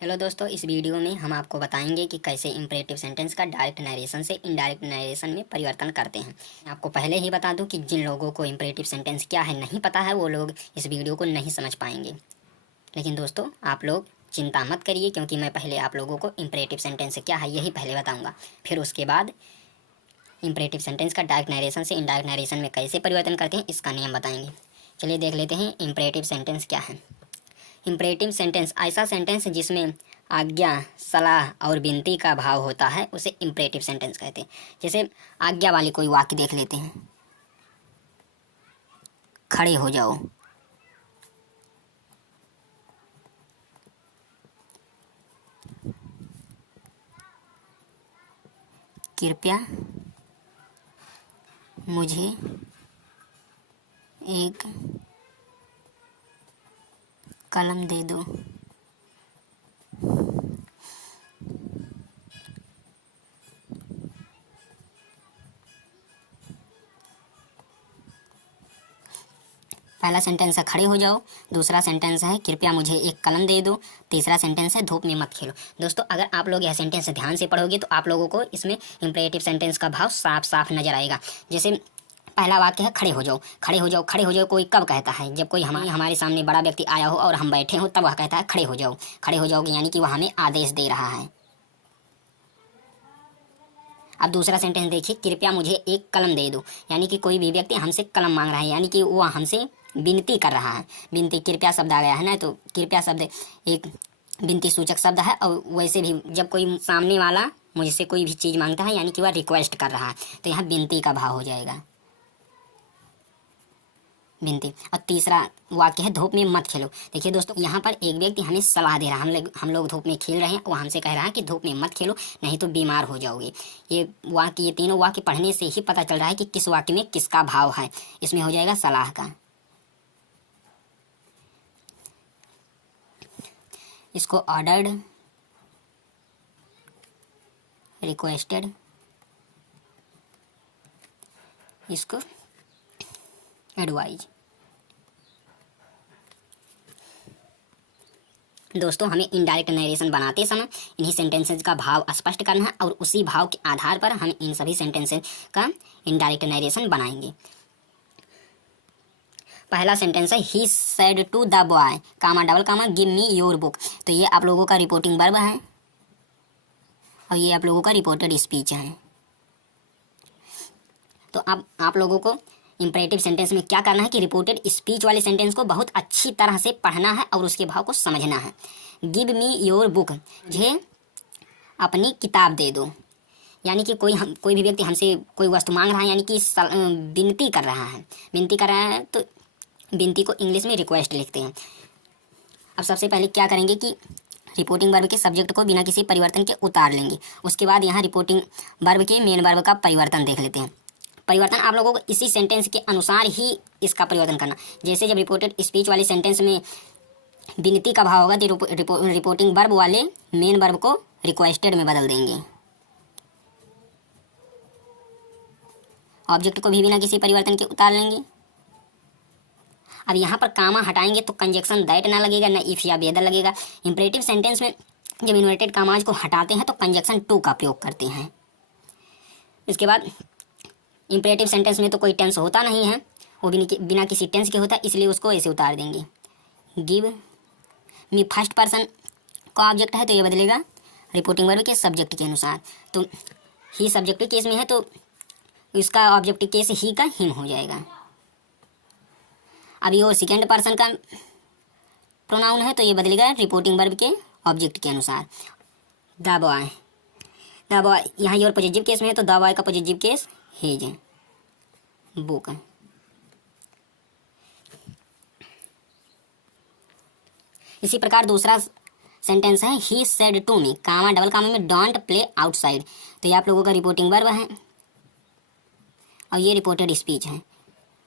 Hello दोस्तों, इस video में हम आपको बताएंगे कि कैसे इंपरेटिव सेंटेंस का डायरेक्ट नरेशन से इनडायरेक्ट नरेशन में परिवर्तन करते हैं। आपको पहले ही बता दूं कि जिन लोगों को इंपरेटिव सेंटेंस क्या है नहीं पता है, वो लोग इस वीडियो को नहीं समझ पाएंगे। लेकिन दोस्तों, आप लोग चिंता मत करिए, क्योंकि मैं पहले आप लोगों को इंपरेटिव सेंटेंस क्या है यही पहले बताऊँगा। फिर उसके बाद इंपरेटिव सेंटेंस का डायरेक्ट नरेशन से इनडायरेक्ट नरेशन में कैसे परिवर्तन करते हैं, इसका नियम बताएंगे। चलिए देख लेते हैं इंपरेटिव सेंटेंस क्या है। इंपरेटिव सेंटेंस ऐसा सेंटेंस जिसमें आज्ञा, सलाह और विनती का भाव होता है, उसे इंपरेटिव सेंटेंस कहते हैं। जैसे आज्ञा वाली कोई वाक्य देख लेते हैं। खड़े हो जाओ। कृपया मुझे एक कलम दे दो। पहला सेंटेंस है खड़े हो जाओ, दूसरा सेंटेंस है कृपया मुझे एक कलम दे दो, तीसरा सेंटेंस है धूप में मत खेलो। दोस्तों, अगर आप लोग यह सेंटेंस ध्यान से पढ़ोगे तो आप लोगों को इसमें इंपरेटिव सेंटेंस का भाव साफ साफ नजर आएगा। जैसे पहला वाक्य है खड़े हो जाओ। खड़े हो जाओ, खड़े हो जाओ कोई कब कहता है? जब कोई हमारे सामने बड़ा व्यक्ति आया हो और हम बैठे हो, तब वह कहता है खड़े हो जाओ। खड़े हो जाओगे यानी कि वह हमें आदेश दे रहा है। अब दूसरा सेंटेंस देखिए, कृपया मुझे एक कलम दे दो, यानी कि कोई भी व्यक्ति हमसे कलम मांग रहा है, यानी कि वो हमसे विनती कर रहा है। विनती, कृपया शब्द आ गया है ना, तो कृपया शब्द एक विनती सूचक शब्द है। और वैसे भी जब कोई सामने वाला मुझसे कोई भी चीज़ मांगता है, यानी कि वह रिक्वेस्ट कर रहा है, तो यहाँ विनती का भाव हो जाएगा, विनती। और तीसरा वाक्य है धूप में मत खेलो। देखिए दोस्तों, यहाँ पर एक व्यक्ति हमें सलाह दे रहा है। हम लोग धूप में खेल रहे हैं, वो हमसे कह रहा है कि धूप में मत खेलो, नहीं तो बीमार हो जाओगे। ये तीनों वाक्य पढ़ने से ही पता चल रहा है कि किस वाक्य में किसका भाव है। इसमें हो जाएगा सलाह का। इसको ऑर्डर्ड, रिक्वेस्टेड, इसको एडवाइज। दोस्तों, हमें इनडायरेक्ट नरेशन बनाते समय इन्हीं सेंटेंसेस का भाव स्पष्ट करना है, और उसी भाव के आधार पर हम इन सभी सेंटेंसेस का इनडायरेक्ट नरेशन बनाएंगे। पहला सेंटेंस है he said to the boy, comma double comma give me your book. तो ये आप लोगों का रिपोर्टिंग वर्ब है और ये आप लोगों का रिपोर्टेड स्पीच है। तो अब आप लोगों को इंपरेटिव सेंटेंस में क्या करना है कि रिपोर्टेड स्पीच वाले सेंटेंस को बहुत अच्छी तरह से पढ़ना है और उसके भाव को समझना है। गिव मी योर बुक, मुझे अपनी किताब दे दो, यानी कि कोई भी व्यक्ति हमसे कोई वस्तु मांग रहा है, यानी कि विनती कर रहा है। विनती कर रहा है तो विनती को इंग्लिश में रिक्वेस्ट लिखते हैं। अब सबसे पहले क्या करेंगे कि रिपोर्टिंग वर्ब के सब्जेक्ट को बिना किसी परिवर्तन के उतार लेंगे। उसके बाद यहाँ रिपोर्टिंग वर्ब के मेन वर्ब का परिवर्तन देख लेते हैं। परिवर्तन आप लोगों को इसी सेंटेंस के अनुसार ही इसका परिवर्तन करना। जैसे जब रिपोर्टेड स्पीच वाले सेंटेंस में विनती का भाव होगा, तो रिपोर्टिंग वर्ब वाले मेन वर्ब को रिक्वेस्टेड में बदल देंगे। ऑब्जेक्ट को भी बिना किसी परिवर्तन के उतार लेंगे। अब यहाँ पर कामा हटाएंगे तो कंजक्शन दैट ना लगेगा, ना इफ या वेदर लगेगा। इंपरेटिव सेंटेंस में जब इन्वर्टेड कामाज को हटाते हैं तो कंजक्शन टू का प्रयोग करते हैं। इसके बाद इंपरेटिव सेंटेंस में तो कोई टेंस होता नहीं है, वो बिना किसी टेंस के होता है, इसलिए उसको ऐसे उतार देंगे। गिव मी, फर्स्ट पर्सन का ऑब्जेक्ट है तो ये बदलेगा रिपोर्टिंग वर्ब के सब्जेक्ट के अनुसार। तो ही सब्जेक्टिव केस में है तो इसका ऑब्जेक्टिव केस ही का हिम हो जाएगा। अब ये सेकेंड पर्सन का प्रोनाउन है तो ये बदलेगा रिपोर्टिंग वर्ब के ऑब्जेक्ट के अनुसार। द बॉय, द बॉय यहाँ योर पॉजिटिव केस में है तो द बॉय का पॉजिटिव केस हिज बुक। इसी प्रकार दूसरा सेंटेंस है he said to me, comma double comma में डोंट प्ले आउटसाइड। तो ये आप लोगों का रिपोर्टिंग वर्ब है और ये रिपोर्टेड स्पीच है।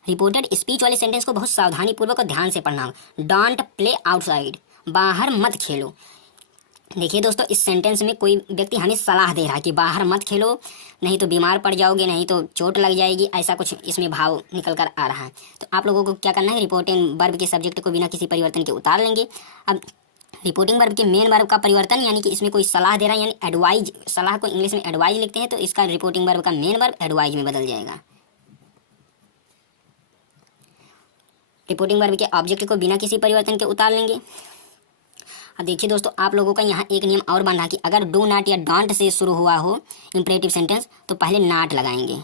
रिपोर्टेड स्पीच वाले सेंटेंस को बहुत सावधानी पूर्वक और ध्यान से पढ़ना होगा। डोंट प्ले आउटसाइड, बाहर मत खेलो। देखिए दोस्तों, इस सेंटेंस में कोई व्यक्ति हमें सलाह दे रहा है कि बाहर मत खेलो, नहीं तो बीमार पड़ जाओगे, नहीं तो चोट लग जाएगी, ऐसा कुछ इसमें भाव निकल कर आ रहा है। तो आप लोगों को क्या करना है, रिपोर्टिंग वर्ब के सब्जेक्ट को बिना किसी परिवर्तन के उतार लेंगे। अब रिपोर्टिंग वर्ब के मेन वर्ब का परिवर्तन, यानी कि इसमें कोई सलाह दे रहा है, यानी एडवाइज, सलाह को इंग्लिश में एडवाइज लिखते हैं, तो इसका रिपोर्टिंग वर्ब का मेन वर्ब एडवाइज में बदल जाएगा। रिपोर्टिंग वर्ब के ऑब्जेक्ट को बिना किसी परिवर्तन के उतार लेंगे। अब देखिए दोस्तों, आप लोगों का यहाँ एक नियम और बन रहा है कि अगर डू नॉट या डोंट से शुरू हुआ हो इंपरेटिव सेंटेंस तो पहले नॉट लगाएंगे,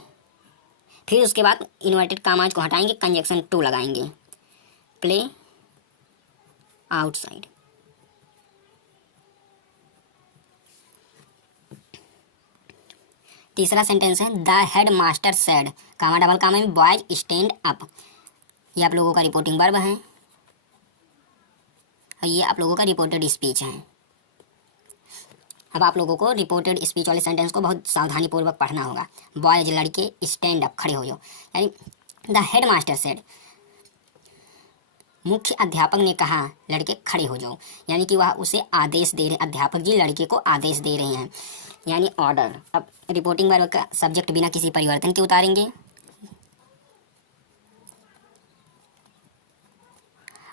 फिर उसके बाद इन्वर्टेड कॉमास को हटाएंगे, कंजक्शन टू लगाएंगे। Play outside. तीसरा सेंटेंस है the head master said, comma double comma में बॉयज स्टैंड अप। ये आप लोगों का रिपोर्टिंग वर्ब है और ये आप लोगों का रिपोर्टेड स्पीच है। अब आप लोगों को रिपोर्टेड स्पीच वाले सेंटेंस को बहुत सावधानी पूर्वक पढ़ना होगा। बॉयज लड़के, स्टैंड अप खड़े हो जाओ, यानी द हेड मास्टर सेड, मुख्य अध्यापक ने कहा लड़के खड़े हो जाओ, यानी कि वह उसे आदेश दे रहे, अध्यापक जी लड़के को आदेश दे रहे हैं, यानी ऑर्डर। अब रिपोर्टिंग वर्ब का सब्जेक्ट बिना किसी परिवर्तन के उतारेंगे।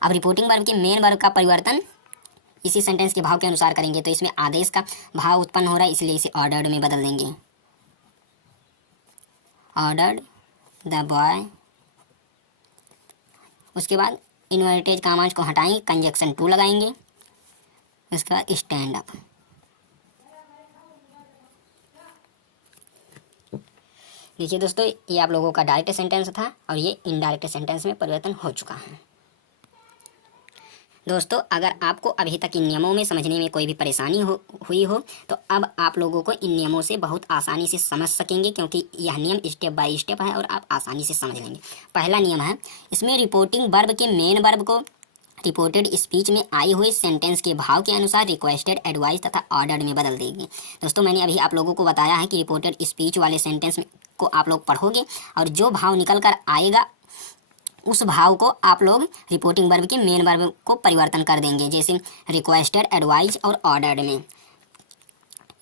अब रिपोर्टिंग वर्ब के मेन वर्ब का परिवर्तन इसी सेंटेंस के भाव के अनुसार करेंगे, तो इसमें आदेश का भाव उत्पन्न हो रहा है, इसलिए इसे ऑर्डर्ड में बदल देंगे। ऑर्डर्ड द बॉय, उसके बाद इन्वर्टेड कॉमास को हटाएंगे, कंजक्शन टू लगाएंगे, उसके बाद स्टैंड अप। देखिए दोस्तों, ये आप लोगों का डायरेक्ट सेंटेंस था और ये इनडायरेक्ट सेंटेंस में परिवर्तन हो चुका है। दोस्तों, अगर आपको अभी तक इन नियमों में समझने में कोई भी परेशानी हुई हो तो अब आप लोगों को इन नियमों से बहुत आसानी से समझ सकेंगे, क्योंकि यह नियम स्टेप बाय स्टेप है और आप आसानी से समझ लेंगे। पहला नियम है, इसमें रिपोर्टिंग वर्ब के मेन वर्ब को रिपोर्टेड स्पीच में आए हुए सेंटेंस के भाव के अनुसार रिक्वेस्टेड, एडवाइस तथा ऑर्डर्ड में बदल देंगे। दोस्तों, मैंने अभी आप लोगों को बताया है कि रिपोर्टेड स्पीच वाले सेंटेंस को आप लोग पढ़ोगे और जो भाव निकल कर आएगा उस भाव को आप लोग रिपोर्टिंग वर्ब के मेन वर्ब को परिवर्तन कर देंगे, जैसे रिक्वेस्टेड, एडवाइज और ऑर्डर्ड में।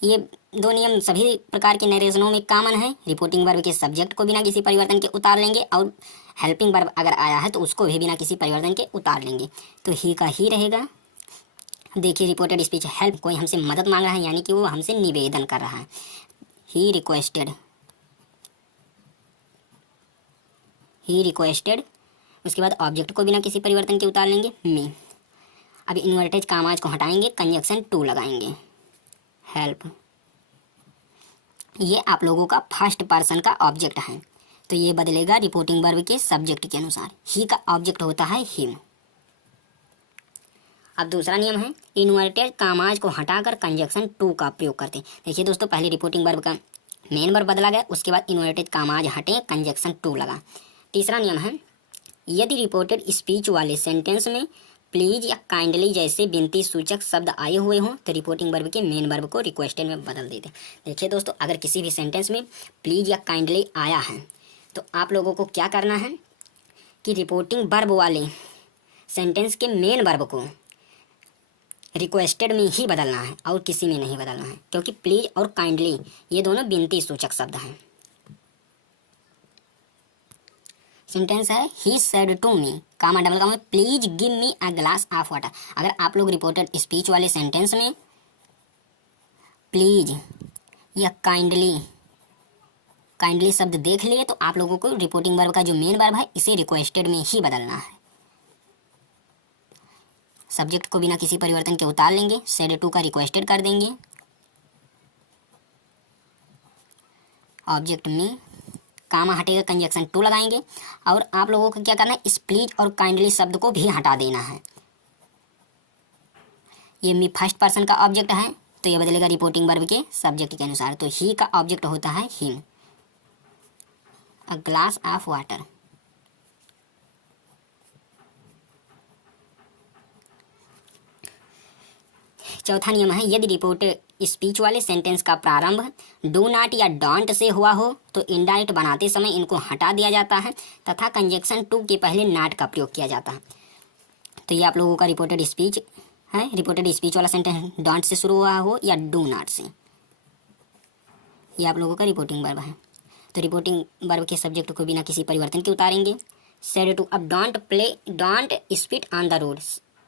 ये दो नियम सभी प्रकार के नरेशनों में कॉमन है। रिपोर्टिंग वर्ब के सब्जेक्ट को बिना किसी परिवर्तन के उतार लेंगे और हेल्पिंग वर्ब अगर आया है तो उसको भी बिना किसी परिवर्तन के उतार लेंगे, तो ही का ही रहेगा। देखिए, रिपोर्टेड स्पीच हेल्प, कोई हमसे मदद मांग रहा है, यानी कि वो हमसे निवेदन कर रहा है। ही रिक्वेस्टेड, उसके बाद ऑब्जेक्ट को बिना किसी परिवर्तन के उतार लेंगे, मी। अब इन्वर्टेड कॉमास को हटाएंगे, कंजक्शन टू लगाएंगे, हेल्प। ये आप लोगों का फर्स्ट पर्सन का ऑब्जेक्ट है, तो ये बदलेगा रिपोर्टिंग वर्ब के सब्जेक्ट के अनुसार। ही का ऑब्जेक्ट होता है हिम। अब दूसरा नियम है, इन्वर्टेड कॉमास को हटाकर कंजक्शन टू का प्रयोग करते हैं। देखिए दोस्तों, पहले रिपोर्टिंग वर्ब का मेन वर्ब बदला गया, उसके बाद इन्वर्टेड कॉमास हटे, कंजक्शन टू लगा। तीसरा नियम है, यदि रिपोर्टेड स्पीच वाले सेंटेंस में प्लीज या काइंडली जैसे विनती सूचक शब्द आए हुए हों तो रिपोर्टिंग वर्ब के मेन वर्ब को रिक्वेस्टेड में बदल देते हैं। देखिए दोस्तों, अगर किसी भी सेंटेंस में प्लीज या काइंडली आया है तो आप लोगों को क्या करना है कि रिपोर्टिंग वर्ब वाले सेंटेंस के मेन वर्ब को रिक्वेस्टेड में ही बदलना है और किसी में नहीं बदलना है, क्योंकि प्लीज और काइंडली ये दोनों विनती सूचक शब्द हैं। सेंटेंस है, he said to me, comma double comma, please give me a glass of water. अगर आप लोग रिपोर्टेड स्पीच वाले सेंटेंस में प्लीज या काइंडली शब्द देख लिए तो आप लोगों को रिपोर्टिंग वर्ब का जो मेन वर्ब है इसे रिक्वेस्टेड में ही बदलना है। सब्जेक्ट को बिना किसी परिवर्तन के उतार लेंगे, सेड टू का रिक्वेस्टेड कर देंगे, ऑब्जेक्ट में कामा हटेगा, कंजक्शन टू लगाएंगे। और आप लोगों को क्या करना है, इस प्लीज और काइंडली शब्द को भी हटा देना है। ये मी फर्स्ट पर्सन का ऑब्जेक्ट है तो ये बदलेगा रिपोर्टिंग वर्ब के सब्जेक्ट के अनुसार। तो ही का ऑब्जेक्ट होता है him, a glass of water. चौथा नियम है, यदि रिपोर्टेड स्पीच वाले सेंटेंस का प्रारंभ डू नॉट या डोंट से हुआ हो तो इनडायरेक्ट बनाते समय इनको हटा दिया जाता है तथा कंजक्शन टू के पहले नॉट का प्रयोग किया जाता है। तो ये आप लोगों का रिपोर्टेड स्पीच है। रिपोर्टेड स्पीच वाला सेंटेंस डोंट से शुरू हुआ हो या डू नॉट से, ये आप लोगों का रिपोर्टिंग वर्ब है। तो रिपोर्टिंग वर्ब के सब्जेक्ट को बिना किसी परिवर्तन के उतारेंगे, सेड टू। अब don't spit on the road,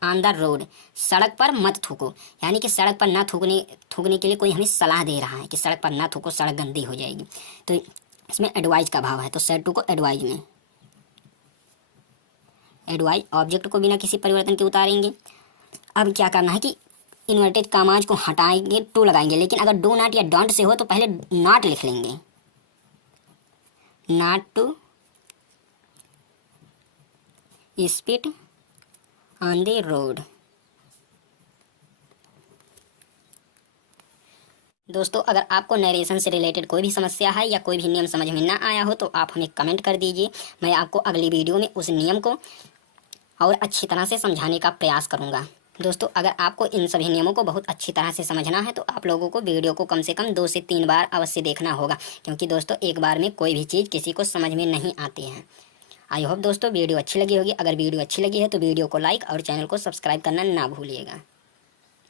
on the road, सड़क पर मत थूको, यानी कि सड़क पर ना थूकने के लिए कोई हमें सलाह दे रहा है कि सड़क पर ना थूको, सड़क गंदी हो जाएगी। तो इसमें एडवाइज का भाव है, तो सेड टू को एडवाइज में एडवाइज ऑब्जेक्ट को बिना किसी परिवर्तन के उतारेंगे। अब क्या करना है कि इन्वर्टेड कामाज को हटाएंगे, टू लगाएंगे, लेकिन अगर डू नॉट या डोंट से हो तो पहले नॉट लिख लेंगे, not to speed on the road. दोस्तों अगर आपको नरेशन से रिलेटेड कोई भी समस्या है या कोई भी नियम समझ में ना आया हो तो आप हमें कमेंट कर दीजिए। मैं आपको अगली वीडियो में उस नियम को और अच्छी तरह से समझाने का प्रयास करूंगा। दोस्तों अगर आपको इन सभी नियमों को बहुत अच्छी तरह से समझना है तो आप लोगों को वीडियो को कम से कम 2 से 3 बार अवश्य देखना होगा, क्योंकि दोस्तों एक बार में कोई भी चीज़ किसी को समझ में नहीं आती है। आई होप दोस्तों वीडियो अच्छी लगी होगी। अगर वीडियो अच्छी लगी है तो वीडियो को लाइक और चैनल को सब्सक्राइब करना ना भूलिएगा।